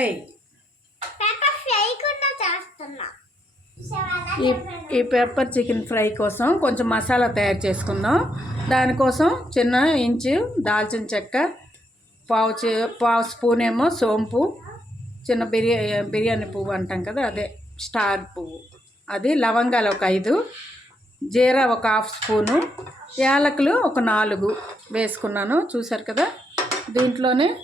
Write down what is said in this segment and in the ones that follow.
Fry pepper fry కూడా చేస్తున్నా. ఈ ఈ పెప్పర్ చికెన్ ఫ్రై కోసం కొంచెం మసాలా తయారు చేసుకుందాం. దానికోసం చిన్న ఇంచు దాల్చిన చెక్క పావు పావు స్పూన్ ఏమో సోంపు చిన్న బిర్యా బిర్యానీ పువ్వు అంటాం కదా అదే స్టార్ పువ్వు. అది లవంగాలు ఒక ఐదు జీరా ఒక హాఫ్ స్పూను యాలకులు ఒక నాలుగు వేసుకున్నాను. చూసారు కదా? దీంట్లోనే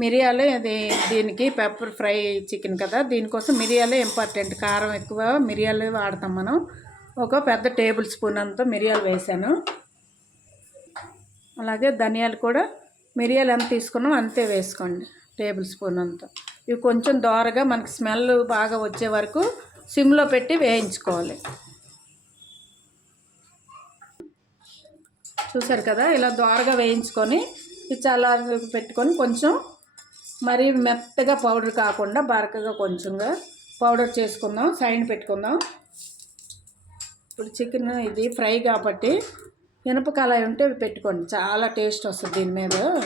మిరియాలు ఇది దీనికి పెప్పర్ ఫ్రై చికెన్ కదా దీనికోసం మిరియాలే ఇంపార్టెంట్ కారం ఎక్కువ మిరియాలు వాడతాం మనం. ఒక పెద్ద టేబుల్ స్పూన్ అంత మిరియాలు వేసాను. అలాగే ధనియాలు కూడా మిరియాలు ఎంత తీసుకున్నాం అంతే వేసుకోండి టేబుల్ స్పూన్ అంత. ఇవి కొంచెం దోరగా మనకి స్మెల్ బాగా వచ్చే వరకు సిమ్లో పెట్టి వేయించుకోవాలి. చూసారు కదా ఇలా దోరగా వేయించుకొని ఇది పెట్టుకొని కొంచెం మరి మెత్తగా పౌడర్ కాకుండా బరకగా కొంచెంగా పౌడర్ చేసుకుందాం సైడ్ పెట్టుకుందాం. ఇప్పుడు చికెన్ ఇది ఫ్రై కాబట్టి ఇనప కళాయి ఉంటే పెట్టుకోండి. చాలా టేస్ట్ వస్తుంది దీని మీద.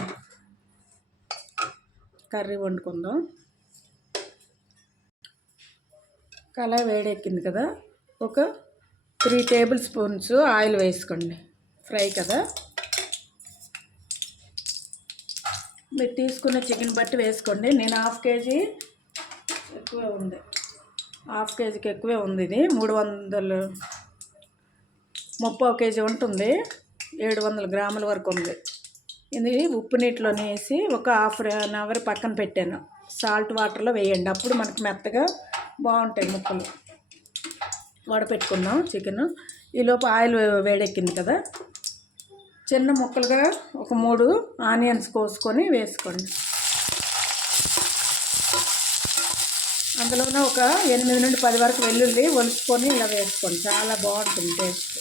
కర్రీ వండుకుందాం. కళాయి వేడెక్కింది కదా. ఒక త్రీ టేబుల్ స్పూన్స్ ఆయిల్ వేసుకోండి. ఫ్రై కదా. మీరు తీసుకున్న చికెన్ బట్టి వేసుకోండి. నేను హాఫ్ కేజీ ఎక్కువే ఉంది. హాఫ్ కేజీకి ఎక్కువే ఉంది ఇది. మూడు వందలు ముప్పై కేజీ ఉంటుంది. ఏడు వందల గ్రాముల వరకు ఉంది. ఇది ఉప్పు నీటిలో వేసి ఒక హాఫ్ అన్ అవర్ పక్కన పెట్టాను. సాల్ట్ వాటర్లో వేయండి. అప్పుడు మనకి మెత్తగా బాగుంటాయి ముక్కలు. వడపెట్టుకుందాం చికెన్. ఈలోపు ఆయిల్ వేడెక్కింది కదా. చిన్న ముక్కలుగా ఒక మూడు ఆనియన్స్ కోసుకొని వేసుకోండి. అందులోనే ఒక ఎనిమిది నుండి పది వరకు వెల్లుల్లి ఒలుచుకొని ఇలా వేసుకోండి. చాలా బాగుంటుంది టేస్ట్.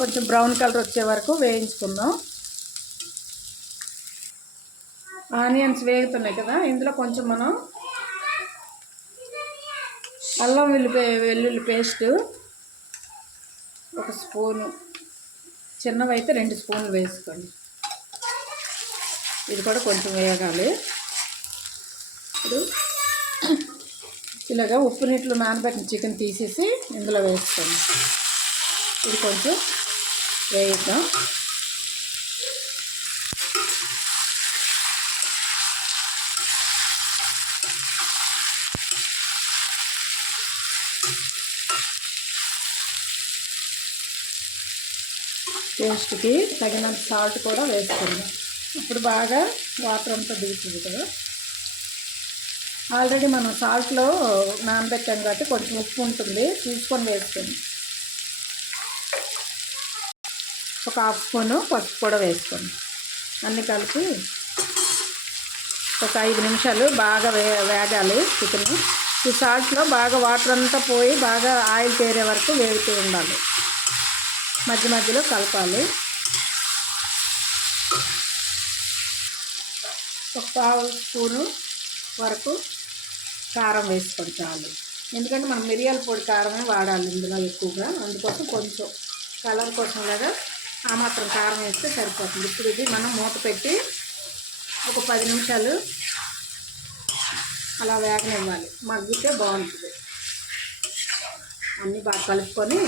కొంచెం బ్రౌన్ కలర్ వచ్చే వరకు వేయించుకుందాం. ఆనియన్స్ వేగుతున్నాయి కదా ఇందులో కొంచెం మనం అల్లం వెల్లుల్లి వెల్లుల్లి పేస్ట్ ఒక స్పూను చిన్నవి అయితే రెండు స్పూన్లు వేసుకోండి. ఇది కూడా కొంచెం వేయగాలి. ఇప్పుడు ఇలాగా ఉప్పు నీటిలో నానబెట్టిన చికెన్ తీసేసి ఇందులో వేసుకోండి. ఇది కొంచెం వేయిద్దాం. టేస్ట్కి తగినంత సాల్ట్ కూడా వేసుకుందాం ఇప్పుడు బాగా వాటర్ అంతా దిగుతుంది కదా. ఆల్రెడీ మనం సాల్ట్లో నానబెట్టాం కాబట్టి కొంచెం ఉప్పు ఉంటుంది. చూసుకొని వేసుకోండి. ఒక హాఫ్ స్పూను పసుపు కూడా వేసుకోండి. అన్నీ కలిపి ఒక ఐదు నిమిషాలు బాగా వే వేగాలి చికెన్. ఈ సాల్ట్లో బాగా వాటర్ అంతా పోయి బాగా ఆయిల్ తేరే వరకు వేగుతూ ఉండాలి. మధ్య మధ్యలో కలపాలి. ఒక పావు స్పూను వరకు కారం వేసుకోండి చాలు. ఎందుకంటే మనం మిరియాల పొడి కారమే వాడాలి ఇందులో ఎక్కువగా. అందుకోసం కొంచెం కలర్ కోసం లాగా ఆ మాత్రం కారం వేస్తే సరిపోతుంది. ఇప్పుడు ఇది మనం మూత పెట్టి ఒక పది నిమిషాలు అలా వేగనివ్వాలి. మగ్గితే బాగుంటుంది. అన్నీ బాగా కలుపుకొని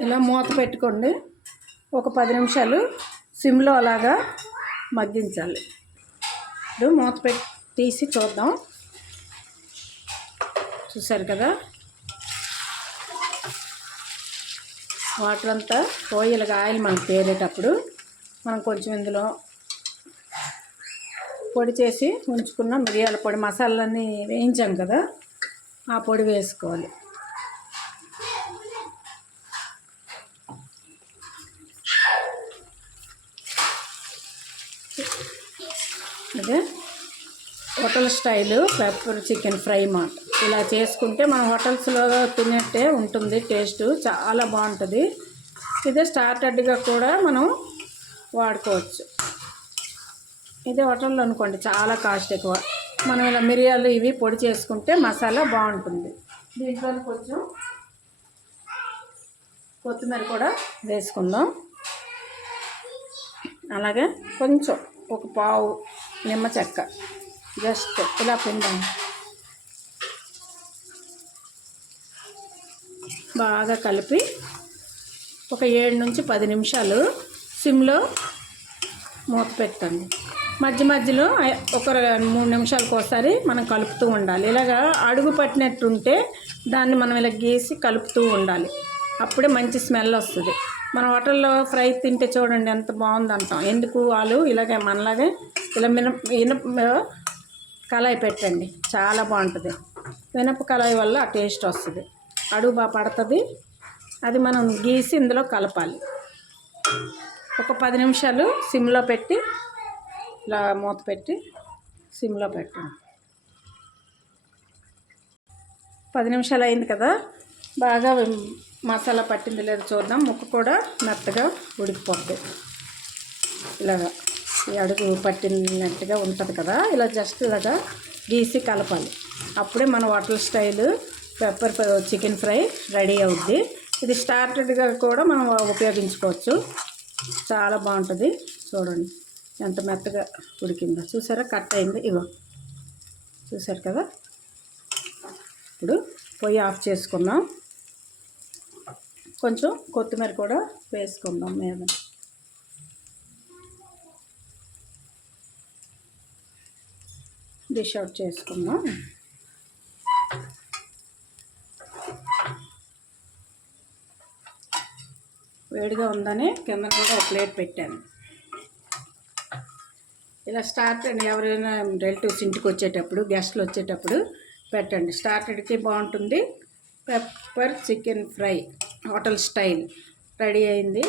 ఇలా మూత పెట్టుకోండి. ఒక పది నిమిషాలు సిమ్లో అలాగా మగ్గించాలి. ఇప్పుడు మూత పెట్టి తీసి చూద్దాం. చూసారు కదా? వాటర్ అంతా పోయేలాగా ఆయిల్ మనకు తేలేటప్పుడు మనం కొంచెం ఇందులో పొడి చేసి ఉంచుకున్న మిరియాల పొడి మసాలన్నీ వేయించాం కదా? ఆ పొడి వేసుకోవాలి. అదే hotel style pepper chicken fry మాట. ఇలా చేసుకుంటే మన హోటల్స్లో తిన్నట్టే ఉంటుంది టేస్ట్ చాలా బాగుంటుంది. ఇదే స్టార్టర్డ్గా కూడా మనం వాడుకోవచ్చు. ఇదే హోటల్లో అనుకోండి చాలా కాస్ట్ ఎక్కువ. మనం ఇలా మిరియాలు ఇవి పొడి చేసుకుంటే మసాలా బాగుంటుంది. దీంట్లో కొంచెం కొత్తిమీర కూడా వేసుకుందాం. అలాగే కొంచెం ఒక పావు నిమ్మ చెక్క. జస్ట్ ఇలా పిండం బాగా కలిపి ఒక ఏడు నుంచి పది నిమిషాలు సిమ్లో మూత పెట్టండి. మధ్య మధ్యలో ఒక మూడు నిమిషాలకు ఒకసారి మనం కలుపుతూ ఉండాలి. ఇలాగా అడుగు పట్టినట్టుంటే దాన్ని మనం ఇలా గీసి కలుపుతూ ఉండాలి. అప్పుడే మంచి స్మెల్ వస్తుంది. మన హోటల్లో ఫ్రై తింటే చూడండి ఎంత బాగుందంటాం. ఎందుకు వాళ్ళు ఇలాగే మనలాగే ఇలా మినప ఇనప కళాయి పెట్టండి. చాలా బాగుంటుంది. మినప కళాయి వల్ల ఆ టేస్ట్ వస్తుంది. అడుగు బాగా పడుతుంది. అది మనం గీసి ఇందులో కలపాలి. ఒక పది నిమిషాలు సిమ్లో పెట్టి ఇలా మూత పెట్టి సిమ్లో పెట్టండి. పది నిమిషాలు అయింది కదా. బాగా మసాలా పట్టింది లేదో చూద్దాం. ముక్క కూడా మెత్తగా ఉడికిపోద్ది. ఇలాగా ఈ అడుగు పట్టినట్టుగా ఉంటుంది కదా. ఇలా జస్ట్ ఇలాగా గీసి కలపాలి. అప్పుడే మన hotel style pepper chicken fry ready అవుద్ది. ఇది స్టార్టెడ్గా కూడా మనం ఉపయోగించుకోవచ్చు. చాలా బాగుంటుంది. చూడండి ఎంత మెత్తగా ఉడికిందో. చూసారా? కట్ అయింది. ఇగో. చూసారు కదా? ఇప్పుడు పొయ్యి ఆఫ్ చేసుకుందాం. కొంచెం కొత్తిమీర కూడా వేసుకుందాం మీద డిష్ అవుట్ చేసుకుందాం. వేడిగా ఉందని కింద కూడా ఒక ప్లేట్ పెట్టాను. ఇలా స్టార్టెడ్ ఎవరైనా రిలేటివ్స్ ఇంటికి వచ్చేటప్పుడు గెస్ట్లు వచ్చేటప్పుడు పెట్టండి. స్టార్టర్కి బాగుంటుంది. Pepper chicken fry. Hotel style ready అయింది.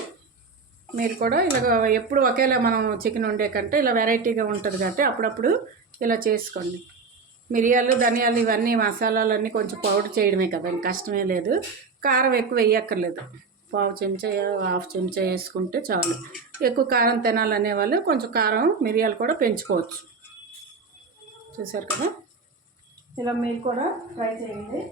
మీరు కూడా ఇలాగ ఎప్పుడు ఒకేలా మనం చికెన్ వండే కంటే ఇలా వెరైటీగా ఉంటుంది కాబట్టి అప్పుడప్పుడు ఇలా చేసుకోండి. మిరియాలు ధనియాలు ఇవన్నీ మసాలాలన్నీ కొంచెం పౌడర్ చేయడమే కదా ఇంక కష్టమే లేదు. కారం ఎక్కువ వేయక్కర్లేదు. పావు చెంచా హాఫ్ చెంచా వేసుకుంటే చాలు. ఎక్కువ కారం తినాలనే వాళ్ళు కొంచెం కారం మిరియాలు కూడా పెంచుకోవచ్చు. చూసారు కదా? ఇలా మీరు కూడా ట్రై చేయండి.